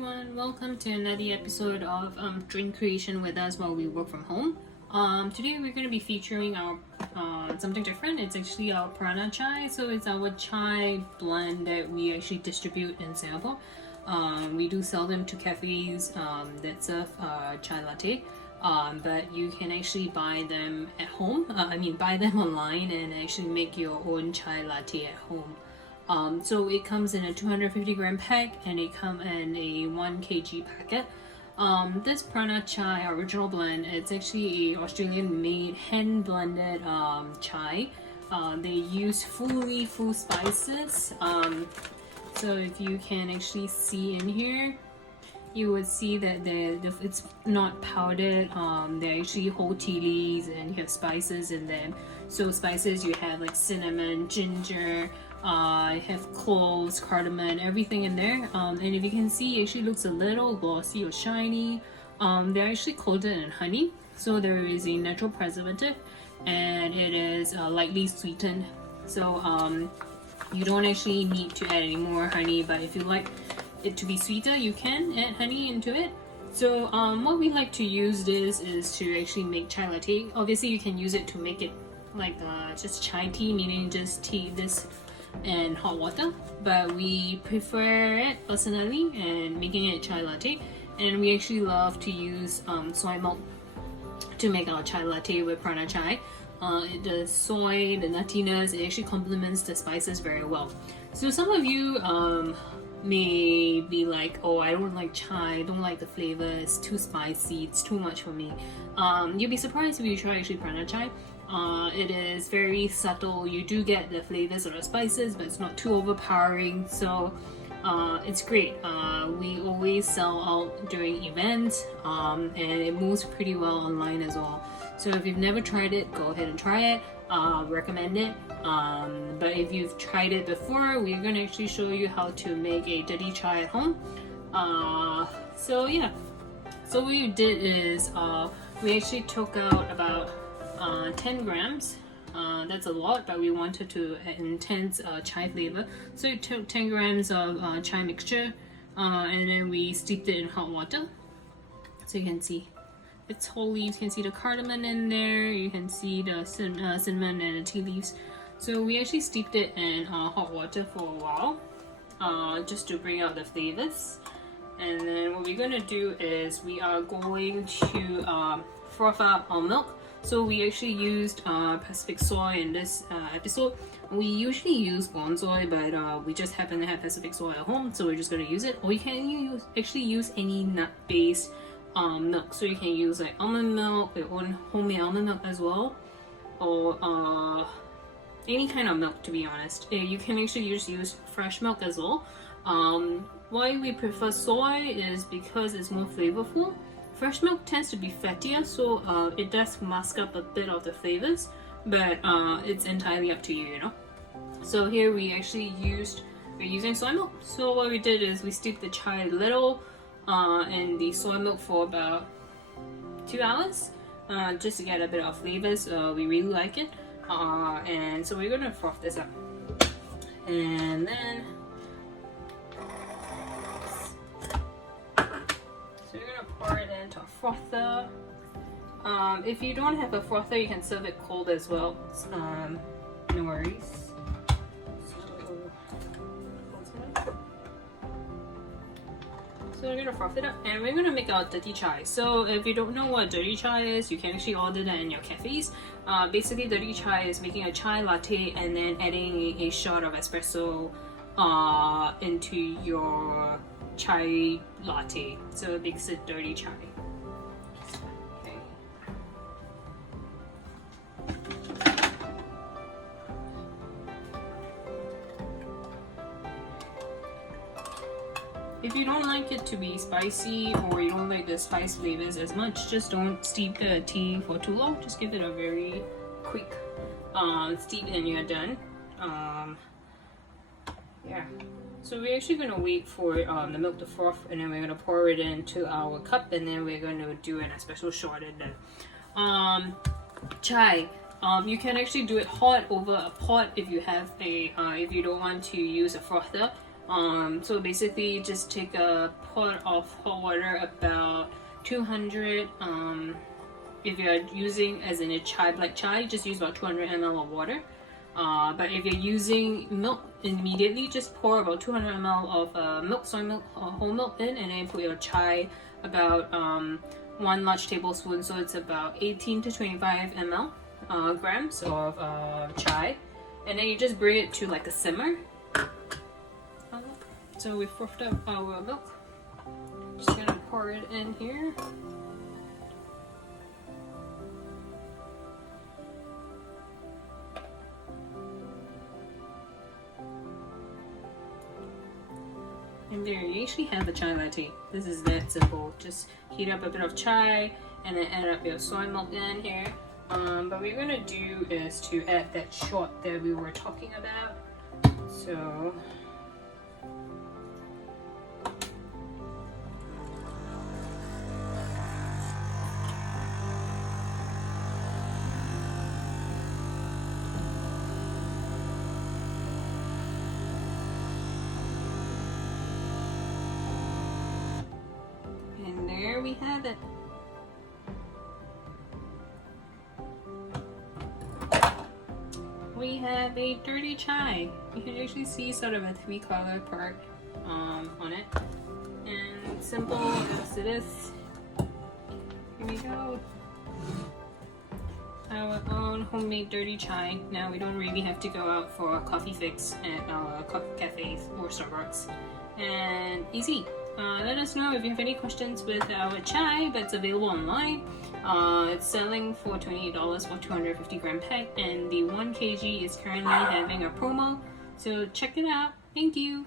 everyone, welcome to another episode of Drink Creation with us while we work from home. Today we're going to be featuring our something different. It's actually our Prana Chai, so it's our chai blend that we actually distribute in Singapore. We do sell them to cafes that serve chai latte, but you can actually buy them at home. Buy them online and actually make your own chai latte at home. So it comes in a 250 gram pack and it comes in a 1 kg packet. This Prana Chai original blend, it's actually a Australian made hand blended chai. They use full spices. So if you can actually see in here, you would see that it's not powdered. They're actually whole tea leaves and you have spices in them. So spices, you have like cinnamon, ginger, I have cloves, cardamom, everything in there. And if you can see, it actually looks a little glossy or shiny. They're actually coated in honey, so there is a natural preservative, and it is lightly sweetened. So you don't actually need to add any more honey, but if you like it to be sweeter, you can add honey into it. So what we like to use this is to actually make chai latte. Obviously, you can use it to make it like just chai tea, meaning just tea this and hot water, but we prefer it personally and making it chai latte. And we actually love to use soy milk to make our chai latte with Prana Chai. The soy, the nuttiness, it actually complements the spices very well. So some of you may be like, oh, I don't like chai, I don't like the flavor, it's too spicy, it's too much for me. You'll be surprised if you try actually Prana Chai. It is very subtle. You do get the flavors of the spices, but it's not too overpowering, so it's great. We always sell out during events, and it moves pretty well online as well. So if you've never tried it, go ahead and try it. Recommend it. But if you've tried it before, we're going to actually show you how to make a dirty chai at home. So yeah, so what we did is we actually took out about 10 grams. That's a lot, but we wanted to intense chai flavor, so we took 10 grams of chai mixture, and then we steeped it in hot water. So you can see it's whole leaves, you can see the cardamom in there, you can see the cinnamon and the tea leaves. So we actually steeped it in hot water for a while, just to bring out the flavors. And then what we're going to do is we are going to froth out our milk. So we actually used Pacific soy in this episode. We usually use Gone soy, but we just happen to have Pacific soy at home, so we're just going to use it. Or you can actually use any nut-based milk. So you can use like almond milk, your own homemade almond milk as well, or any kind of milk, to be honest. You can actually just use fresh milk as well. Why we prefer soy is because it's more flavorful. Fresh milk tends to be fattier, so it does mask up a bit of the flavors, but it's entirely up to you, you know. So here we're using soy milk. So what we did is we steeped the chai a little in the soy milk for about 2 hours, just to get a bit of flavors. We really like it, and so we're gonna froth this up, and then pour it into a frother. If you don't have a frother, you can serve it cold as well. No worries. So we're gonna froth it up, and we're gonna make our dirty chai. So if you don't know what dirty chai is, you can actually order that in your cafes. Basically, dirty chai is making a chai latte and then adding a shot of espresso into your chai latte, so it makes it dirty chai. Okay. If you don't like it to be spicy, or you don't like the spice flavors as much, just don't steep the tea for too long. Just give it a very quick steep and you're done. Yeah. So we're actually going to wait for the milk to froth, and then we're going to pour it into our cup, and then we're going to do an espresso shot in there. Chai. You can actually do it hot over a pot if you have if you don't want to use a frother. So basically just take a pot of hot water, about 200. If you're using as in a chai, black chai, just use about 200 ml of water. But if you're using milk immediately, just pour about 200 ml of milk, soy milk, whole milk in, and then put your chai, about 1 large tablespoon, so it's about 18 to 25 ml grams of chai, and then you just bring it to like a simmer. So we've frothed up our milk. Just gonna pour it in here. And there you actually have a chai latte. This is that simple. Just heat up a bit of chai and then add up your soy milk in here. But what we're gonna do is to add that shot that we were talking about. So there we have it. We have a dirty chai. You can actually see sort of a 3-color part on it. And simple as it is. Here we go. Our own homemade dirty chai. Now we don't really have to go out for a coffee fix at our cafes or Starbucks. And easy. Let us know if you have any questions with our chai, but it's available online. It's selling for $28 for 250 gram pack, and the 1 kg is currently having a promo. So check it out. Thank you.